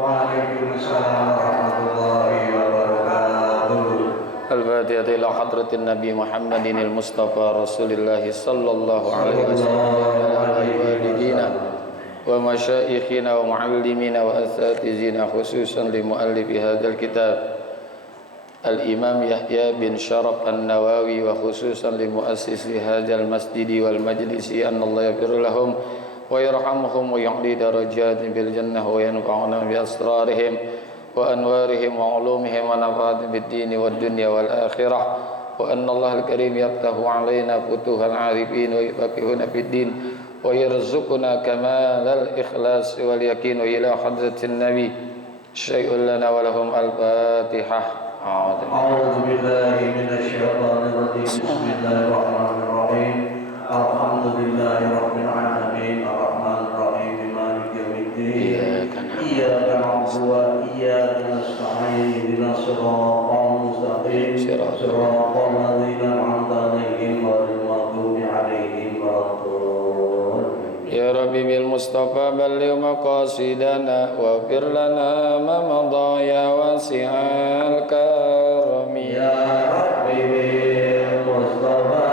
Waalaikumsalam warahmatullahi wabarakatuh. Al-Fatihah ila hadratin Nabi Muhammadin al-Mustafa Rasulillah sallallahu alaihi wasallam wa masyayikhina wa muallimina wa asatizina khususan li muallifi hadzal kitab Al-Imam Yahya bin Syaraf An-Nawawi wa khususan li muassisi hadzal masjidi wal majlisi anallahu yaghfir lahum wa yarhamhum wa yu'li darajatin bil jannah wa yanfa'una bi asrarihim wa anwarihim wa ulumihim wa nafa'atin bid dini wad dunya wal akhirah wa anna Allah al-karim yaftahu alaina futuhal arifin wa yufaqihuna fid din wa yarzuquna kamalal ikhlas wal yakin wa ila hadratin nabi syai'un lana wa lahum al-fatihah. A'udzu billahi minasy syaithanir rajim. Bismillahirrahmanirrahim. Alhamdulillahi rabbil alamin arrahmanir rahim maliki yaumiddin. Iyyaka na'budu wa iyyaka nasta'in ihdinas siratal mustaqim siratal ladzina an'amta 'alaihim ghairil maghdubi 'alaihim waladdallin. Ya Rabbi bil Mustafa balligh maqasidana wa fir lana ma madha ya wasi'al karami. Ya Rabbi bil Mustafa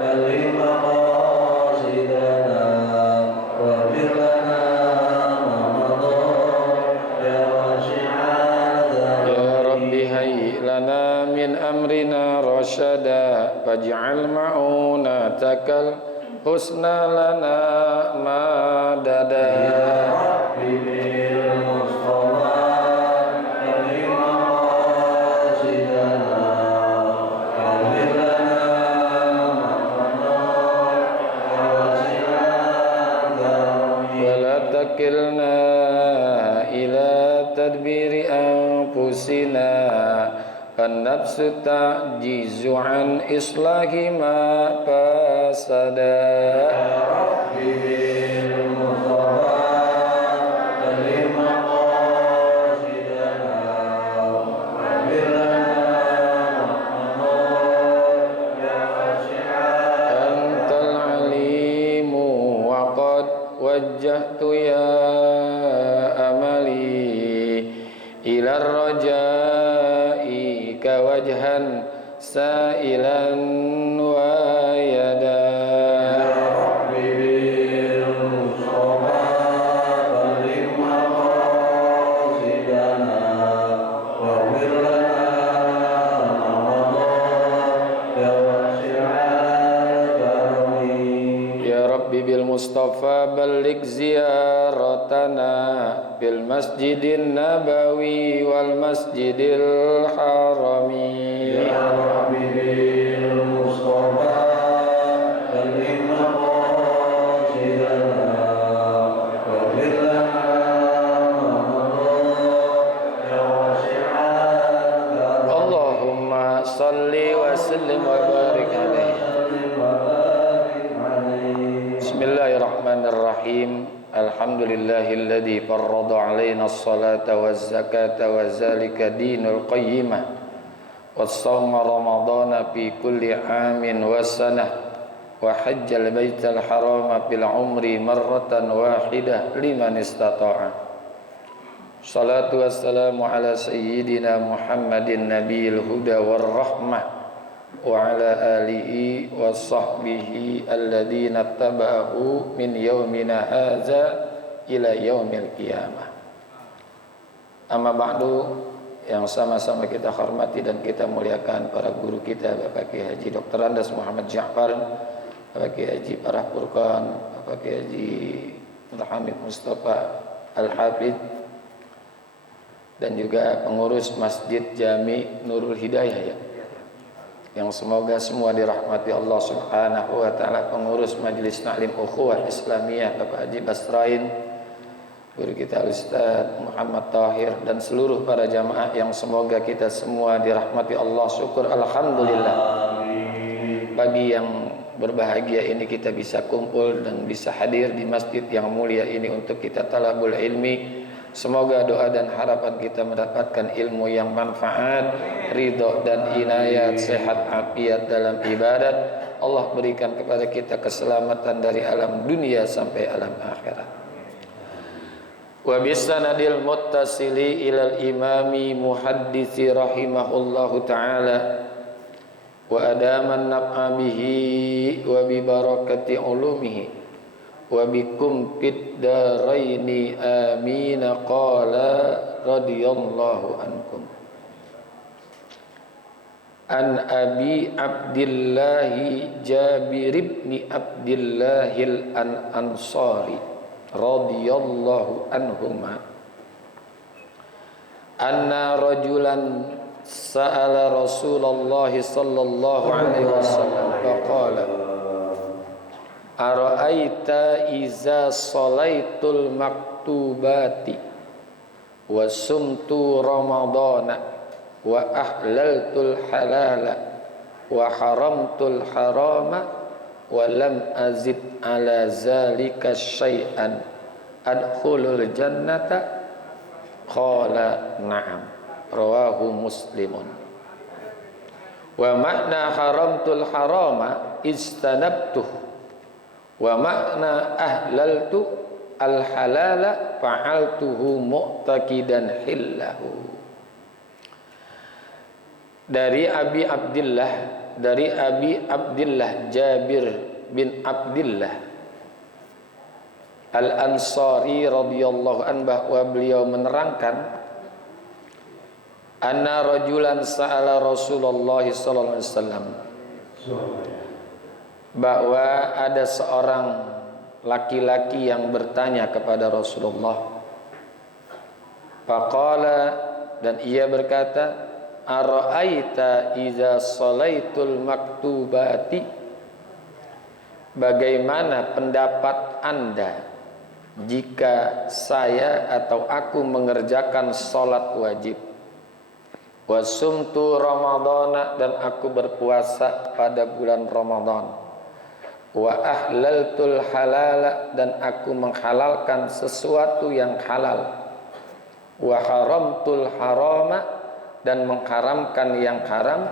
balligh maqasidana wa fir lana ma madha ya wasi'al karami. Ya Rabbi hayyi lana min amrina rasyada faj'al ma'unatakal husna lana madada. Ya Rabbi bil Mustafa balligh maqasidana wa fir lana ma madha ya wasi'al karami. Wa la takilna ila tadbiri anfusina an-nafsu ta'jizu an islahi ma fasada. Ya Rabbi bil Mustafa balligh maqasidana wa fir lana ma madha ya wasi'al Antal alimu wa qad wajjahtu ya amali ila rajai ka wajhan sa'ilan wa yada. Ya Rabbi bil Mustafa balligh maqasidana wa fir lana ma madha ya wasi'al karami. Ya Rabbi bil Mustafa balligh ziyaratana bil masjidin nabawi wal masjidil harami. Ya Rabbi bil Mustafa balligh maqasidana wa fir lana ma madha ya wasi'al karami. Allahumma salli wa sallim wa barik alaihi. Bismillahirrahmanirrahim. Alhamdulillahilladzi farrada alaina as-salata waz-zakata wa zalika dinul qayyimah. Was-sawma ramadana fi kulli amin wa sanah wa hajjal baital harama fil umri marratan wahidah liman istata'a. Salatu wassalamu ala sayyidina Muhammadin nabiyil huda war rahmah wa ala alihi wa sahbihi alladhina taba'ahu min yaumina hadza ila yaumil qiyamah. Amma ba'du, yang sama-sama kita hormati dan kita muliakan para guru kita, Bapak Kiai Haji Dr. Andas Muhammad Ja'far, Bapak Kiai Haji Farah Furqan, Bapak Kiai Haji Hamid Mustafa Al-Hafidh, dan juga pengurus Masjid Jami Nurul Hidayah ya, yang semoga semua dirahmati Allah Subhanahu wa taala. Pengurus Majelis Taklim Ukhuwah Islamiyah Bapak Haji Basrain, guru kita Ustaz Muhammad Tahir, dan seluruh para jamaah yang semoga kita semua dirahmati Allah. Syukur alhamdulillah pagi yang berbahagia ini kita bisa kumpul dan bisa hadir di masjid yang mulia ini untuk kita talabul ilmi. Semoga doa dan harapan kita mendapatkan ilmu yang manfaat, ridho dan inayat, sehat afiat dalam ibadat. Allah berikan kepada kita keselamatan dari alam dunia sampai alam akhirat. Wa bisanadil muttasili ilal imami muhaddisi rahimahullahu ta'ala wa adaman naf'a bihi wa bi barakati ulumihi wa bikum fid daraini amin. Qala radhiyallahu ankum an Abi Abdillahi Jabir ibn Abdillahil Ansari radhiyallahu anhuma anna rajulan sa'ala Rasulullah sallallahu alaihi wasallam faqala ara'aita iza salaitul maktubati wa sumtu ramadana wa ahlaltul halala wa haramtul harama wa lam azid ala zalika syai'an adkhulul jannata. Qala na'am. Rawahu Muslimun. Wa makna haramtul harama istanabtuh wa makna ahlaltu al halala fa'altuhu mu'taqidan hillahu. Dari Abi Abdillah Jabir bin Abdillah Al-Ansari radhiyallahu anhu bahwa beliau menerangkan anna rajulan sa'ala Rasulullah sallallahu alaihi wasallam bahwa ada seorang laki-laki yang bertanya kepada Rasulullah. Faqala, dan ia berkata, ara'aita iza salaitul maktubati, bagaimana pendapat Anda jika saya atau aku mengerjakan salat wajib, wasumtu ramadana, dan aku berpuasa pada bulan Ramadan, wa ahlaltul halala, dan aku menghalalkan sesuatu yang halal, wa haramtul harama, dan mengharamkan yang haram,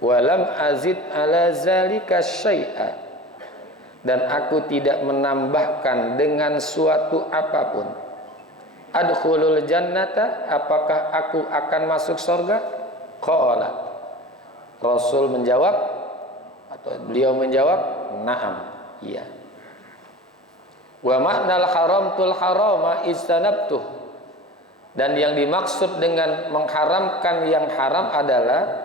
walam azid ala zalika syai'a, dan aku tidak menambahkan dengan suatu apapun, adkhulul jannata, apakah aku akan masuk surga? Qala, Rasul menjawab, atau beliau menjawab, na'am, iya. Wa ma'nal haramtul harama istanabtuh, dan yang dimaksud dengan mengharamkan yang haram adalah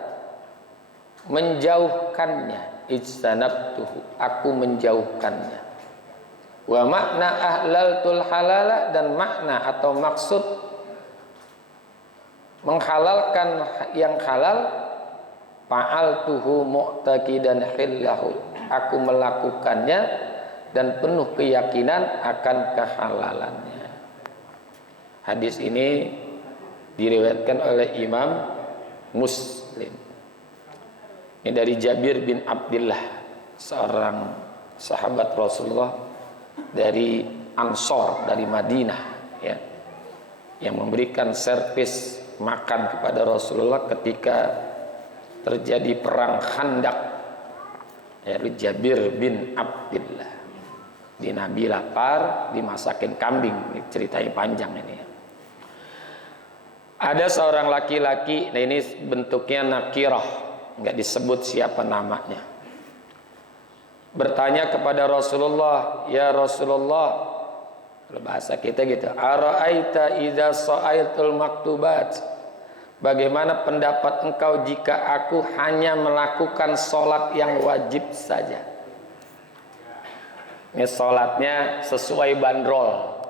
menjauhkannya. Ijtanabtuhu, aku menjauhkannya. Wa makna ahlaltul halala, dan makna atau maksud menghalalkan yang halal, fa'altuhu mu'taqidan hillahu, aku melakukannya dan penuh keyakinan akan kehalalannya. Hadis ini diriwayatkan oleh Imam Muslim. Ini dari Jabir bin Abdillah, seorang sahabat Rasulullah dari Ansor, dari Madinah, ya, yang memberikan servis makan kepada Rasulullah ketika terjadi perang Khandaq. Yaitu Jabir bin Abdillah. Di Nabi lapar, dimasakin kambing. Ini ceritanya panjang ini ya. Ada seorang laki-laki, nah ini bentuknya nakirah, nggak disebut siapa namanya, bertanya kepada Rasulullah, ya Rasulullah, kalau bahasa kita gitu, ara'aita idza sa'aitul maktubat, bagaimana pendapat engkau jika aku hanya melakukan sholat yang wajib saja? Ini sholatnya sesuai bandrol,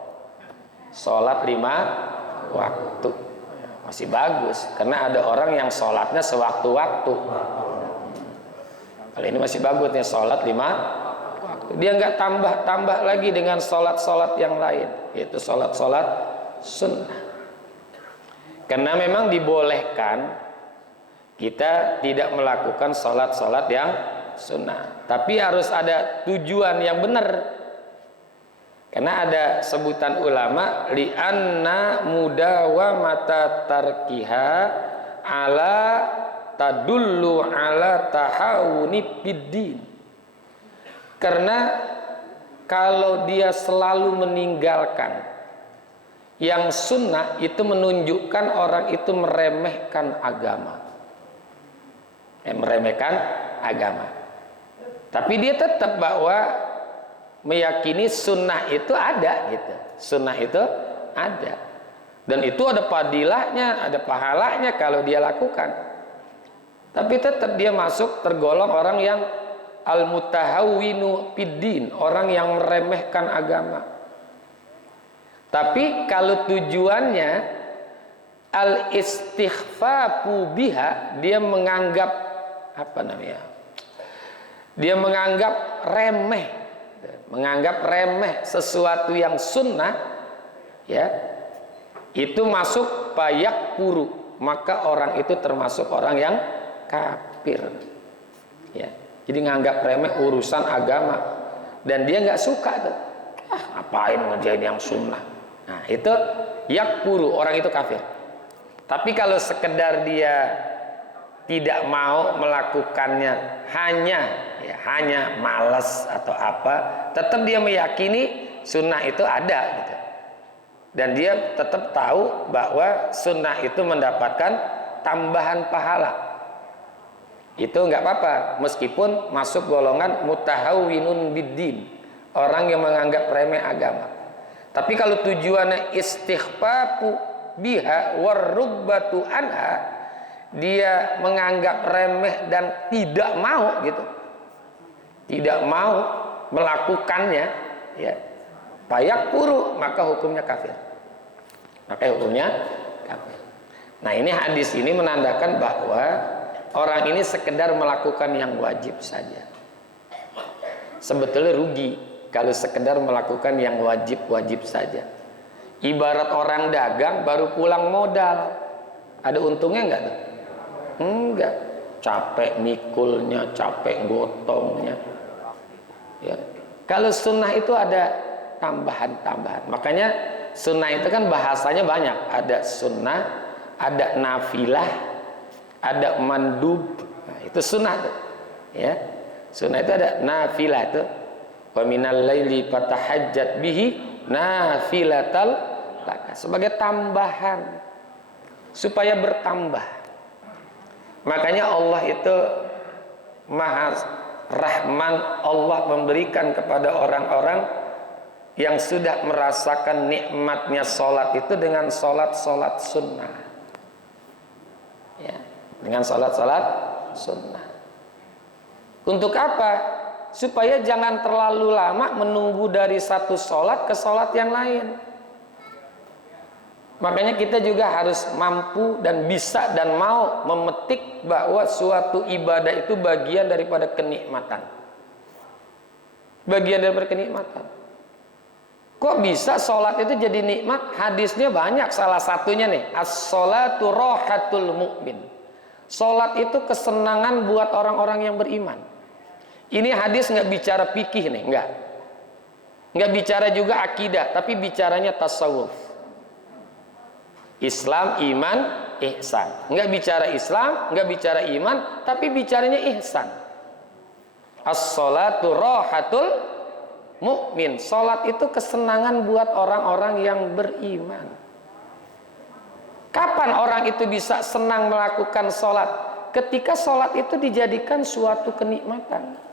sholat 5 waktu. Masih bagus, karena ada orang yang sholatnya sewaktu-waktu. Kali ini masih bagus nih, sholat 5 waktu. Dia nggak tambah-tambah lagi dengan sholat-sholat yang lain, yaitu sholat-sholat sunnah. Karena memang dibolehkan kita tidak melakukan sholat-sholat yang sunnah, tapi harus ada tujuan yang benar. Karena ada sebutan ulama, li'anna mudawamata tarkiha ala tadullu ala tahawuni biddin. Karena kalau dia selalu meninggalkan Yang sunnah itu menunjukkan orang itu meremehkan agama. Meremehkan agama. Tapi dia tetap bahwa meyakini sunnah itu ada gitu. Sunnah itu ada. Dan itu ada fadilahnya, ada pahalanya kalau dia lakukan. Tapi tetap dia masuk tergolong orang yang al-mutahawwinu fiddin, orang yang meremehkan agama. Tapi kalau tujuannya al-istighfafu biha, dia menganggap apa namanya? Dia menganggap remeh sesuatu yang sunnah, ya, itu masuk payak puru, maka orang itu termasuk orang yang kafir, ya. Jadi nganggap remeh urusan agama dan dia nggak suka tuh, ngapain ngerjain yang sunnah. Nah itu yakfuru, orang itu kafir. Tapi kalau sekedar dia tidak mau melakukannya, hanya malas atau apa, tetap dia meyakini sunnah itu ada gitu. Dan dia tetap tahu bahwa sunnah itu mendapatkan tambahan pahala. Itu nggak apa-apa, meskipun masuk golongan mutahawwinun biddin, orang yang menganggap remeh agama. Tapi kalau tujuannya istighfafu biha warubbatu anha, dia menganggap remeh dan tidak mau gitu, tidak mau melakukannya, ya, payak puru, maka hukumnya kafir. Nah ini hadis ini menandakan bahwa orang ini sekedar melakukan yang wajib saja. Sebetulnya rugi kalau sekedar melakukan yang wajib-wajib saja. Ibarat orang dagang baru pulang modal, ada untungnya enggak tuh? Enggak. Capek mikulnya, capek gotongnya, ya. Kalau sunnah itu ada tambahan-tambahan. Makanya sunnah itu kan bahasanya banyak. Ada sunnah, ada nafilah, ada mandub. Nah, itu sunnah tuh, ya. Sunnah itu ada nafilah itu. Wa minal laili fatahajjat bihi nafilatal laka, sebagai tambahan supaya bertambah. Makanya Allah itu Maha Rahman, Allah memberikan kepada orang-orang yang sudah merasakan nikmatnya sholat itu dengan sholat-sholat sunnah, ya, dengan sholat-sholat sunnah. Untuk apa? Supaya jangan terlalu lama menunggu dari satu sholat ke sholat yang lain. Makanya kita juga harus mampu dan bisa dan mau memetik bahwa suatu ibadah itu bagian daripada kenikmatan. Bagian daripada kenikmatan. Kok bisa sholat itu jadi nikmat? Hadisnya banyak, salah satunya nih, as-sholatu rohatul mu'min. Sholat itu kesenangan buat orang-orang yang beriman. Ini hadis nggak bicara fikih nih, nggak bicara juga akidah, tapi bicaranya tasawuf. Islam, iman, ihsan. Nggak bicara Islam, nggak bicara iman, tapi bicaranya ihsan. As-sholatu rohatul mu'min. Sholat itu kesenangan buat orang-orang yang beriman. Kapan orang itu bisa senang melakukan sholat? Ketika sholat itu dijadikan suatu kenikmatan.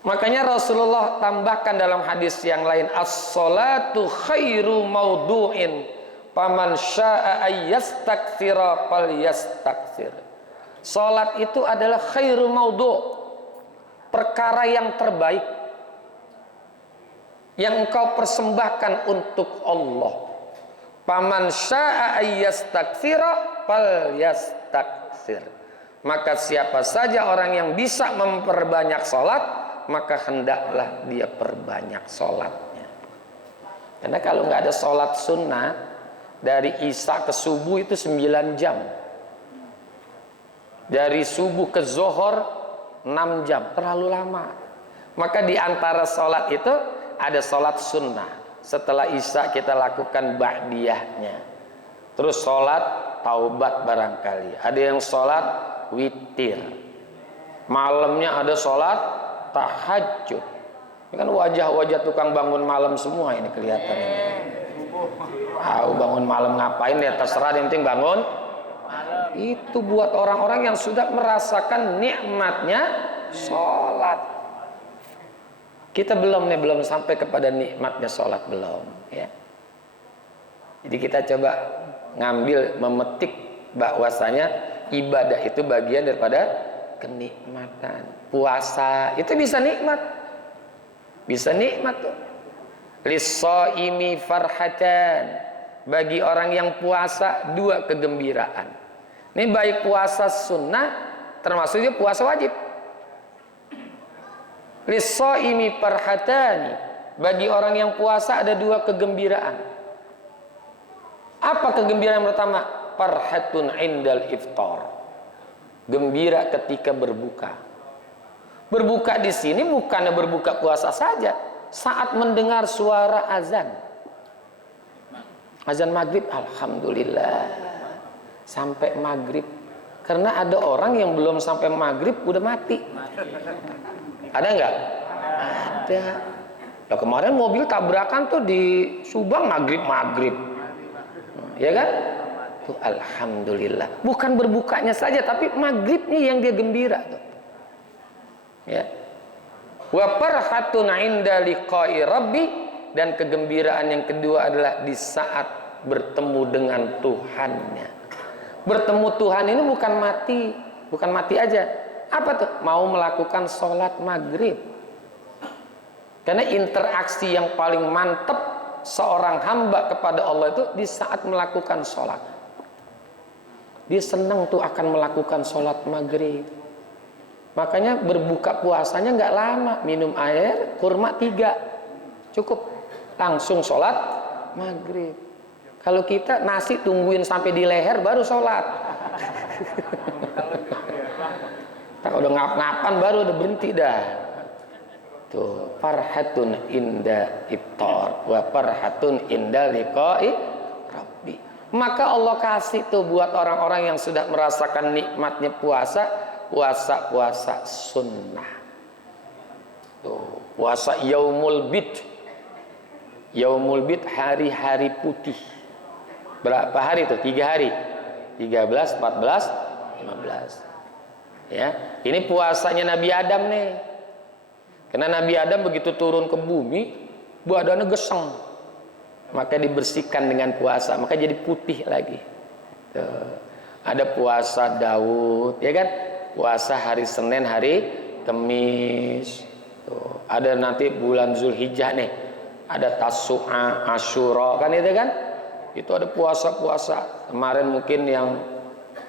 Makanya Rasulullah tambahkan dalam hadis yang lain, as-sholatu khairu maudu'in paman sya'a ayyastaktsira falyastaktsir. Salat itu adalah khairu maudu', perkara yang terbaik yang engkau persembahkan untuk Allah. Paman sya'a ayyastaktsira falyastaktsir. Maka siapa saja orang yang bisa memperbanyak salat, maka hendaklah dia perbanyak sholatnya. Karena kalau nggak ada sholat sunnah, dari isya ke subuh itu 9 jam, dari subuh ke zuhur 6 jam, terlalu lama. Maka di antara sholat itu ada sholat sunnah. Setelah isya kita lakukan ba'diyahnya, terus sholat taubat barangkali, ada yang sholat witir, malamnya ada sholat tahajud. Ini kan wajah-wajah tukang bangun malam semua ini kelihatan ini. Bangun malam ngapain ya terserah, yang penting bangun. Itu buat orang-orang yang sudah merasakan nikmatnya sholat. Kita belum sampai kepada nikmatnya sholat, belum ya. Jadi kita coba memetik bahwasanya ibadah itu bagian daripada kenikmatan. Puasa itu bisa nikmat tuh. Lis-shaimi farhatan, bagi orang yang puasa 2 kegembiraan. Ini baik puasa sunnah termasuk juga puasa wajib. Lis-shaimi farhatani, bagi orang yang puasa ada 2 kegembiraan. Apa kegembiraan pertama? Farhatun indal iftar, gembira ketika berbuka. Berbuka di sini bukannya berbuka puasa saja, saat mendengar suara azan maghrib, alhamdulillah sampai maghrib. Karena ada orang yang belum sampai maghrib udah mati. Ada nggak? Ada. Nah, kemarin mobil tabrakan tuh di Subang maghrib, ya kan? Tuh, alhamdulillah. Bukan berbukanya saja, tapi maghribnya yang dia gembira tuh. Ya. Wa farhatun 'inda liqa'i rabbi, dan kegembiraan yang kedua adalah di saat bertemu dengan Tuhannya. Bertemu Tuhan ini bukan mati aja. Apa tuh? Mau melakukan sholat maghrib. Karena interaksi yang paling mantap seorang hamba kepada Allah itu di saat melakukan sholat. Dia senang tuh akan melakukan sholat maghrib. Makanya berbuka puasanya nggak lama, minum air, kurma 3, cukup, langsung sholat maghrib. Kalau kita nasi tungguin sampai di leher baru sholat. Tak udah ngap-ngapan baru udah berhenti dah. Tuh, farhatun inda iftar wa farhatun inda liqa'i rabbi. Maka Allah kasih tuh buat orang-orang yang sudah merasakan nikmatnya puasa sunnah. Tuh, puasa yaumul bid. Yaumul bid, hari-hari putih. Berapa hari tuh? 3 hari. 13, 14, 15. Ya, ini puasanya Nabi Adam nih. Karena Nabi Adam begitu turun ke bumi, badannya geseng. Maka dibersihkan dengan puasa, maka jadi putih lagi. Tuh. Ada puasa Daud, ya kan? Puasa hari Senin, hari Kamis. Tuh. Ada nanti bulan Zulhijjah nih. Ada Tasu'a, Asyura, kan itu kan? Itu ada puasa-puasa. Kemarin mungkin yang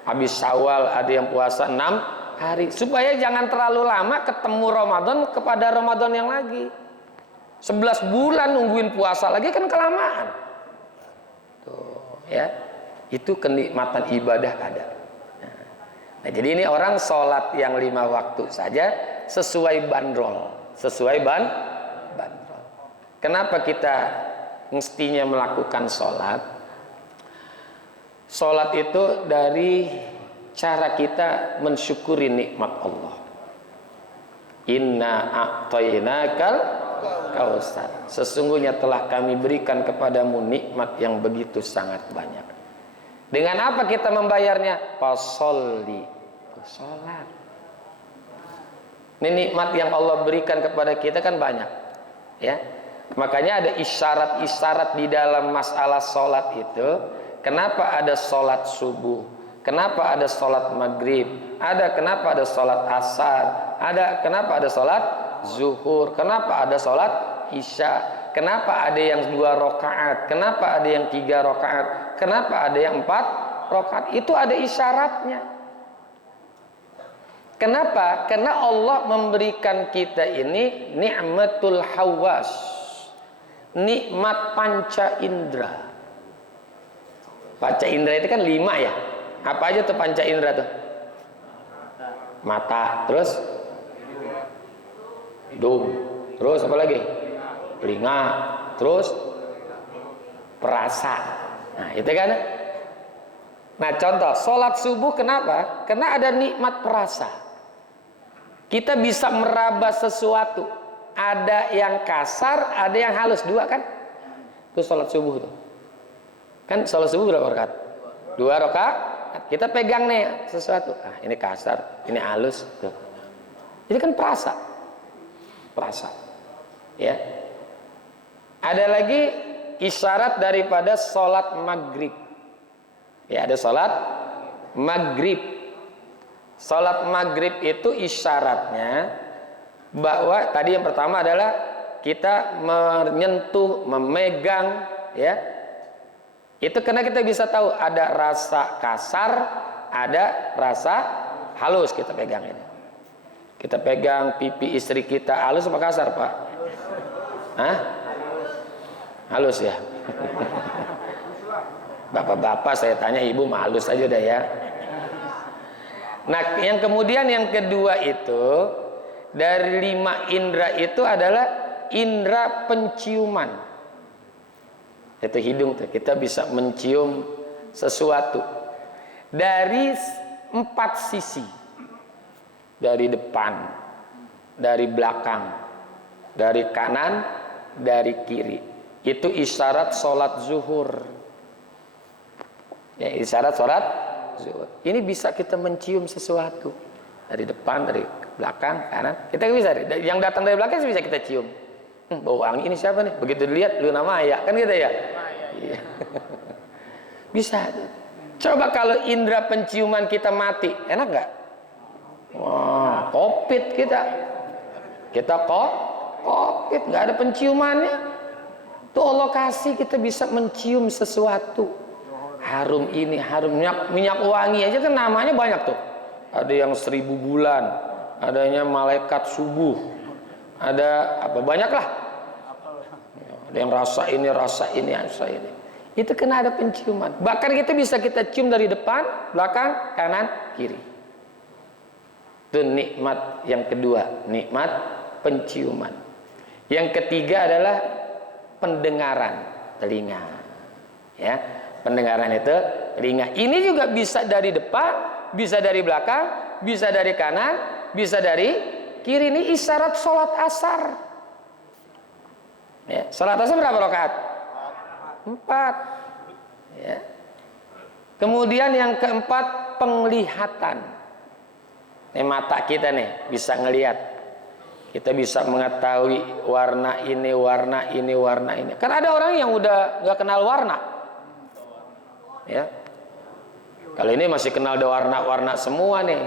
habis Syawal ada yang puasa 6 hari. Supaya jangan terlalu lama ketemu Ramadan kepada Ramadan yang lagi. 11 bulan nungguin puasa lagi kan kelamaan. Tuh, ya. Itu kenikmatan ibadah ada. Nah, jadi ini orang sholat yang 5 waktu saja sesuai bandrol. Bandrol. Kenapa kita mestinya melakukan sholat? Sholat itu dari cara kita mensyukuri nikmat Allah. Inna a'tainakal kausar. Sesungguhnya telah kami berikan kepadamu nikmat yang begitu sangat banyak. Dengan apa kita membayarnya? Fasholli, sholat. Ini nikmat yang Allah berikan kepada kita kan banyak, ya. Makanya ada isyarat-isyarat di dalam masalah sholat itu. Kenapa ada sholat subuh? Kenapa ada sholat maghrib? Kenapa ada sholat asar? Kenapa ada sholat zuhur? Kenapa ada sholat isya? Kenapa ada yang 2 rakaat? Kenapa ada yang 3 rakaat? Kenapa ada yang 4 rakaat? Itu ada isyaratnya. Kenapa? Karena Allah memberikan kita ini ni'matul hawas, nikmat panca indera. Panca indera itu kan 5 ya. Apa aja tuh panca indera tuh? Mata, terus hidung, terus apa lagi? Telinga, terus perasa. Nah, itu kan. Nah, contoh sholat subuh kenapa? Karena ada nikmat perasa. Kita bisa meraba sesuatu. Ada yang kasar, ada yang halus, 2 kan? Itu sholat subuh tuh. Kan sholat subuh berapa rakaat? 2 rakaat. Kita pegang nih sesuatu. Ah, ini kasar, ini halus. Tuh. Itu kan perasa. Ya. Ada lagi isyarat daripada sholat maghrib. Ya, ada sholat maghrib. Sholat maghrib itu isyaratnya bahwa tadi yang pertama adalah kita menyentuh, memegang, ya. Itu karena kita bisa tahu ada rasa kasar, ada rasa halus kita pegang ini. Kita pegang pipi istri kita, halus apa kasar, Pak? Hah? Halus ya. Bapak-bapak saya tanya, ibu mah halus aja dah ya. Nah, yang kemudian yang kedua itu dari 5 indera itu adalah indera penciuman. Itu hidung tuh, kita bisa mencium sesuatu dari 4 sisi. Dari depan, dari belakang, dari kanan, dari kiri. Itu isyarat sholat zuhur. Ya, isyarat sholat zuhur. Ini bisa kita mencium sesuatu dari depan, dari belakang, kanan. Kita bisa, yang datang dari belakang bisa kita cium. Bau wangi ini siapa nih? Begitu dilihat, lu nama ya, kan gitu ya? Iya. Bisa. Coba kalau indera penciuman kita mati, enak nggak? Wah, kopit kita. Kita kopit, nggak ada penciumannya. Tuh Allah kasih kita bisa mencium sesuatu. Harum ini, harum minyak wangi aja kan namanya banyak tuh. Ada yang 1000 bulan, adanya malaikat subuh, ada apa banyak lah. Ada yang rasa ini, rasa ini, rasa ini. Itu kena ada penciuman. Bahkan kita bisa kita cium dari depan, belakang, kanan, kiri. Itu nikmat yang kedua, nikmat penciuman. Yang ketiga adalah pendengaran, telinga. Ya, pendengaran itu telinga. Ini juga bisa dari depan, bisa dari belakang, bisa dari kanan, bisa dari kiri. Ini isyarat sholat asar. Ya, sholat asar berapa rakaat? 4. Ya. Kemudian yang keempat, penglihatan. Ini mata kita nih bisa ngelihat. Kita bisa mengetahui warna ini, warna ini, warna ini. Kan ada orang yang udah nggak kenal warna. Ya. Kalau ini masih kenal ada warna-warna semua nih.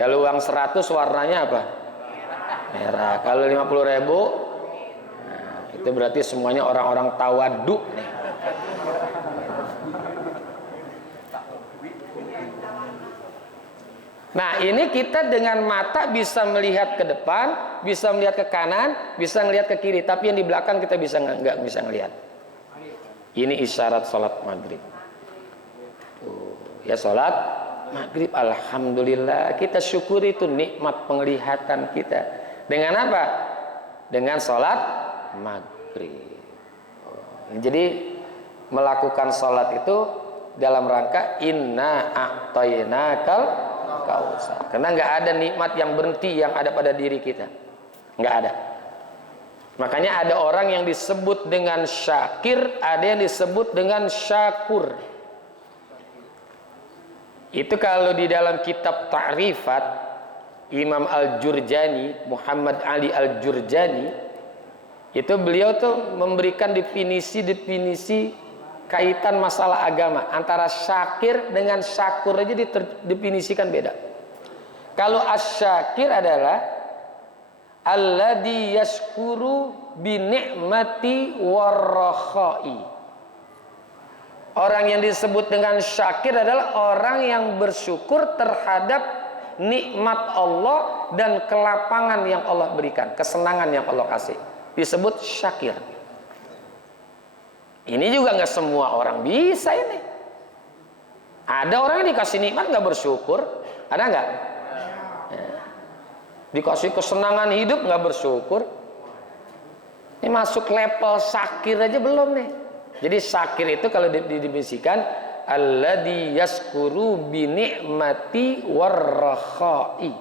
Kalau uang 100 warnanya apa? Merah. Kalau 50.000, nah, itu berarti semuanya orang-orang tawadu nih. Nah, ini kita dengan mata bisa melihat ke depan, bisa melihat ke kanan, bisa melihat ke kiri. Tapi yang di belakang kita bisa nggak bisa melihat. Ini isyarat sholat maghrib. Ya sholat maghrib, alhamdulillah kita syukuri itu nikmat penglihatan kita. Dengan apa? Dengan sholat maghrib. Jadi melakukan sholat itu dalam rangka inna a'tainakal kausar. Karena nggak ada nikmat yang berhenti yang ada pada diri kita, nggak ada. Makanya ada orang yang disebut dengan syakir, ada yang disebut dengan syakur. Itu kalau di dalam kitab Ta'rifat Imam Al-Jurjani, Muhammad Ali Al-Jurjani, itu beliau tuh memberikan definisi kaitan masalah agama antara syakir dengan syakur aja didefinisikan beda. Kalau asyakir adalah alladzi yashkuru bi ni'mati warrakhai. Orang yang disebut dengan syakir adalah orang yang bersyukur terhadap nikmat Allah dan kelapangan yang Allah berikan, kesenangan yang Allah kasih. Disebut syakir. Ini juga nggak semua orang bisa ini. Ada orang yang dikasih nikmat nggak bersyukur, ada nggak? Ya. Dikasih kesenangan hidup nggak bersyukur. Ini masuk level syakir aja belum nih. Jadi syakir itu kalau didefinisikan alladzi yashkuru bi ni'mati warrakhai.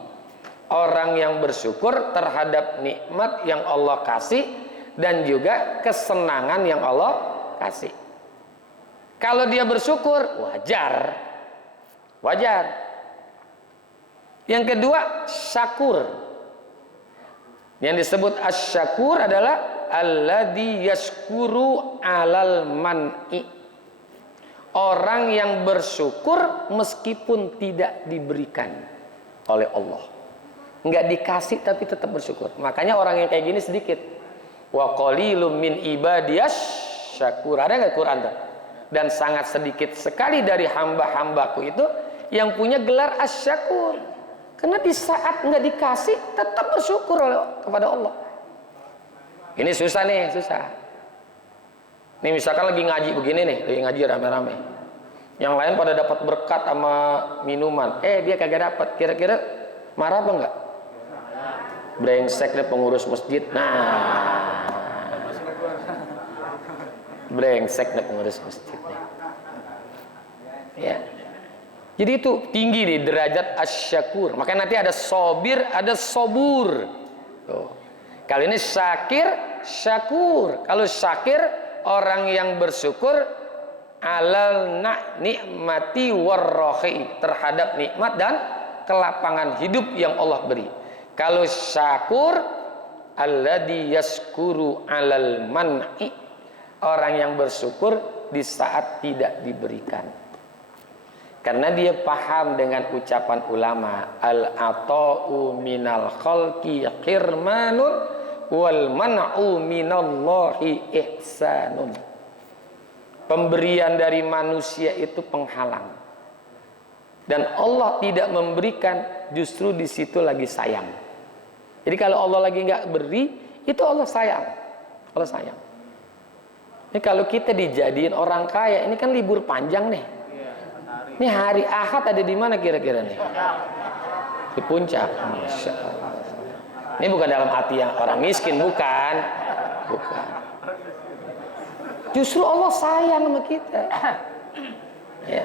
Orang yang bersyukur terhadap nikmat yang Allah kasih dan juga kesenangan yang Allah kasih. Kalau dia bersyukur, wajar. Wajar. Yang kedua, syakur. Yang disebut asyakur adalah alladzi yashkuru alal man'i. Orang yang bersyukur meskipun tidak diberikan oleh Allah. Enggak dikasih tapi tetap bersyukur. Makanya orang yang kayak gini sedikit. Wa qalilum min ibadiyas syakur. Ada enggak Quran tuh? Dan sangat sedikit sekali dari hamba-hambaku itu yang punya gelar asyakur. Karena di saat enggak dikasih tetap bersyukur kepada Allah. Ini susah nih, susah. Nih misalkan lagi ngaji begini nih, lagi ngaji rame-rame. Yang lain pada dapat berkat sama minuman. Dia kagak dapat. Kira-kira marah apa enggak? Brengsek deh pengurus masjid. Nah. Brengsek deh pengurus masjid nih. Ya. Jadi itu tinggi nih derajat asyakur. Makanya nanti ada sobir, ada sobur. Tuh. Kali ini syakir, syakur. Kalau syakir, orang yang bersyukur alal nikmati warrohi, terhadap nikmat dan kelapangan hidup yang Allah beri. Kalau syakur, alladzi yaskuru alal man'i, orang yang bersyukur di saat tidak diberikan. Karena dia paham dengan ucapan ulama, al-ata'u minal khalqi qirmanun wal man'u minallahi ihsanun. Pemberian dari manusia itu penghalang. Dan Allah tidak memberikan, justru di situ lagi sayang. Jadi kalau Allah lagi nggak beri, itu Allah sayang. Allah sayang. Ini kalau kita dijadiin orang kaya, ini kan libur panjang nih. Ini hari Ahad ada di mana kira-kira nih? Di puncak. Masya Allah. Ini bukan dalam hati yang orang miskin, bukan. Bukan. Justru Allah sayang sama kita. Ya.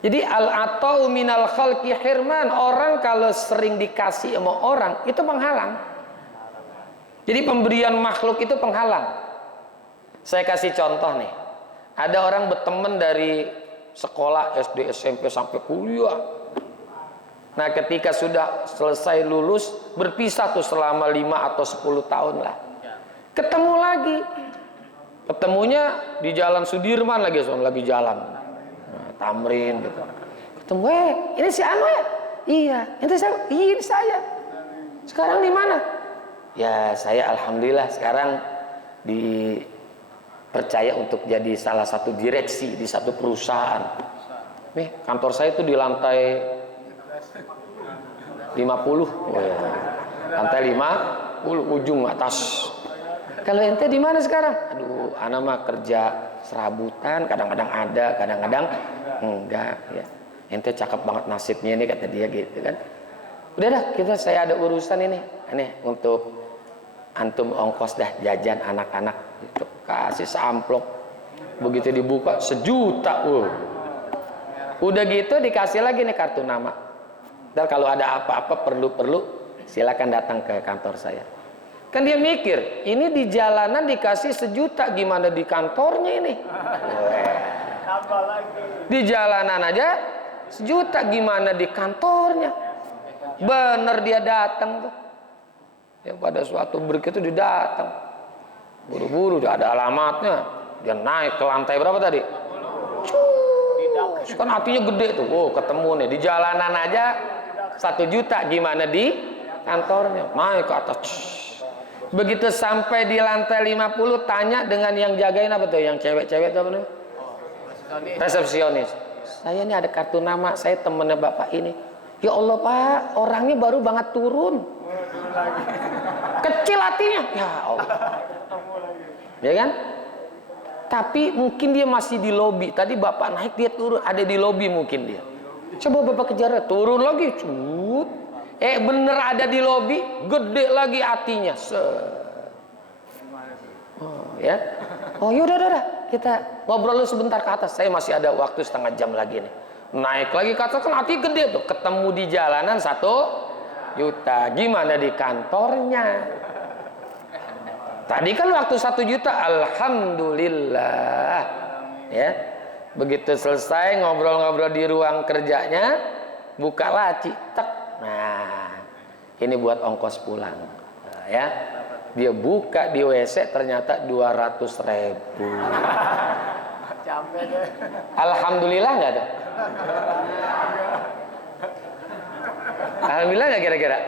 Jadi al-ata'u minal khalqi hirman. Orang kalau sering dikasih sama orang, itu penghalang. Jadi pemberian makhluk itu penghalang. Saya kasih contoh nih. Ada orang berteman dari sekolah SD, SMP sampai kuliah. Nah, ketika sudah selesai lulus, berpisah tuh selama 5 atau 10 tahun lah. Ketemu lagi. Ketemunya di Jalan Sudirman lagi jalan. Nah, tamrin gitu. Ketemu, ini si Anu ya? Iya. Itu saya? Iya, ini saya. Sekarang di mana? Ya, saya alhamdulillah sekarang dipercaya untuk jadi salah satu direksi di satu perusahaan. Nih, kantor saya itu di lantai 50. Oh ya. Lantai 50 ujung atas. Kalau ente di mana sekarang? Aduh, ana mah kerja serabutan, kadang-kadang ada, kadang-kadang enggak ya. Ente cakep banget nasibnya ini, kata dia gitu kan. Udah dah, saya ada urusan ini. Aneh untuk antum ongkos dah jajan anak-anak gitu. Kasih seamplop. Begitu dibuka 1 juta. Udah gitu dikasih lagi nih kartu nama. Ntar kalau ada apa-apa perlu silakan datang ke kantor saya. Kan dia mikir, ini di jalanan dikasih 1 juta, gimana di kantornya ini? Di jalanan aja 1 juta, gimana di kantornya? Bener dia datang tuh. Ya pada suatu break itu dia datang. Buru-buru dia ada alamatnya. Dia naik ke lantai berapa tadi? Kan hatinya gede tuh. Oh, ketemu nih di jalanan aja 1 juta, gimana di kantornya? Naik ke atas. Begitu sampai di lantai 50, tanya dengan yang jagain apa tuh? Yang cewek-cewek itu apa namanya? Resepsionis. Saya ini ada kartu nama, saya temennya bapak ini. Ya Allah Pak, orangnya baru banget turun. Kecil hatinya. Ya Allah. Ya kan? Tapi mungkin dia masih di lobi. Tadi bapak naik, dia turun. Ada di lobi mungkin dia. Coba bapak kejar, turun lagi. Cut. Bener ada di lobi, gede lagi hatinya. Oh ya. Oh yaudah, kita ngobrol dulu sebentar ke atas. Saya masih ada waktu setengah jam lagi nih. Naik lagi ke atas, kan hati gede tuh. Ketemu di jalanan 1 juta. Gimana di kantornya? Tadi kan waktu 1 juta, alhamdulillah. Ya. Begitu selesai ngobrol-ngobrol di ruang kerjanya, buka laci, tek. Nah, ini buat ongkos pulang. Nah, ya. Dia buka di WC ternyata 200.000. Alhamdulillah nggak tuh? Alhamdulillah nggak kira-kira?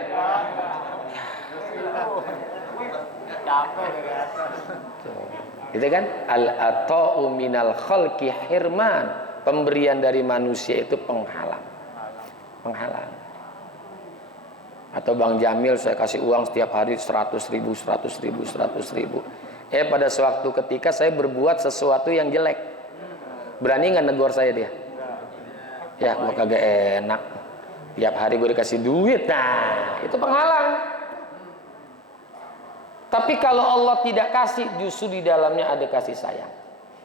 Gitu kan? Al-ata'u minal khalqi hirman. Pemberian dari manusia itu penghalang. Penghalang. Atau Bang Jamil saya kasih uang setiap hari 100.000. Pada suatu ketika saya berbuat sesuatu yang jelek. Berani nggak negor saya dia? Ya, gua kagak enak. Tiap hari gue dikasih duit. Nah, itu penghalang. Tapi kalau Allah tidak kasih, justru di dalamnya ada kasih sayang.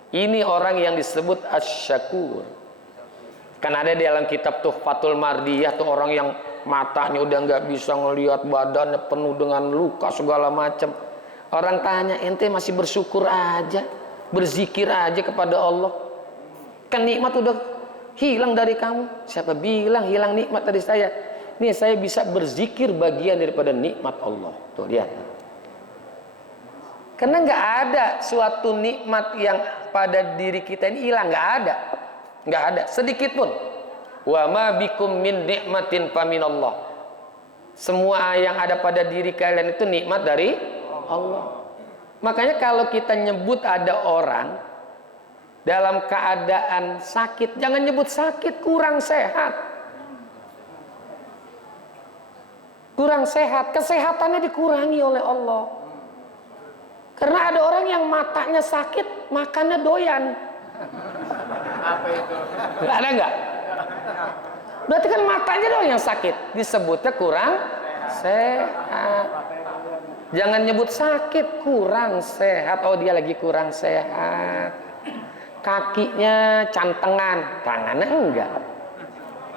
Ini orang yang disebut asy-syakur. Kan ada di dalam kitab Tuhfatul Mardiyah tuh orang yang matanya udah nggak bisa ngelihat, badannya penuh dengan luka segala macam. Orang tanya, ente masih bersyukur aja, berzikir aja kepada Allah? Kan nikmat udah hilang dari kamu. Siapa bilang hilang nikmat dari saya? Nih saya bisa berzikir bagian daripada nikmat Allah. Tuh lihat. Karena nggak ada suatu nikmat yang pada diri kita ini hilang, nggak ada sedikit pun. Wa ma bikum min nikmatin faminallah. Semua yang ada pada diri kalian itu nikmat dari Allah. Makanya kalau kita nyebut ada orang dalam keadaan sakit, jangan nyebut sakit, kurang sehat. Kurang sehat, kesehatannya dikurangi oleh Allah. Karena ada orang yang matanya sakit, makannya doyan. Apa itu? Ada nggak? Berarti kan matanya doang yang sakit. Disebutnya kurang sehat. Jangan nyebut sakit, kurang sehat. Oh, dia lagi kurang sehat. Kakinya cantengan, tangannya enggak.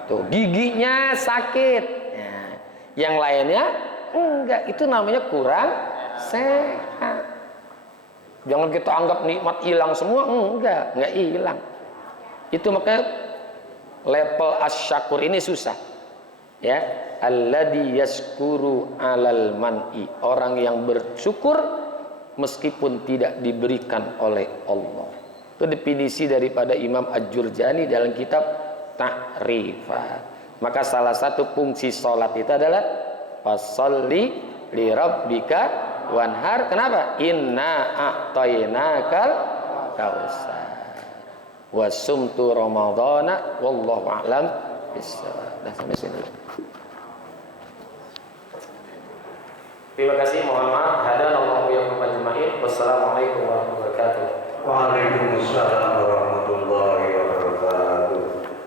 Tuh, giginya sakit. Nah, yang lainnya enggak. Itu namanya kurang sehat. Jangan kita anggap nikmat hilang semua, enggak hilang. Itu makanya level asy-syakur ini susah. Ya, alladzi yaskuru 'alal man'i, orang yang bersyukur meskipun tidak diberikan oleh Allah. Itu definisi daripada Imam Al-Jurjani dalam kitab Ta'rifat. Maka salah satu fungsi salat itu adalah fasholli li rabbika wanhar. Kenapa? Inna a'tainakal kautsar wasumtu ramadhana wallahu a'lam bissawab. Nah, sampai sini. Terima kasih, mohon maaf. Hadanallahu wa iyyakum ajma'in. Wassalamualaikum warahmatullahi wabarakatuh. Waalaikumsalam.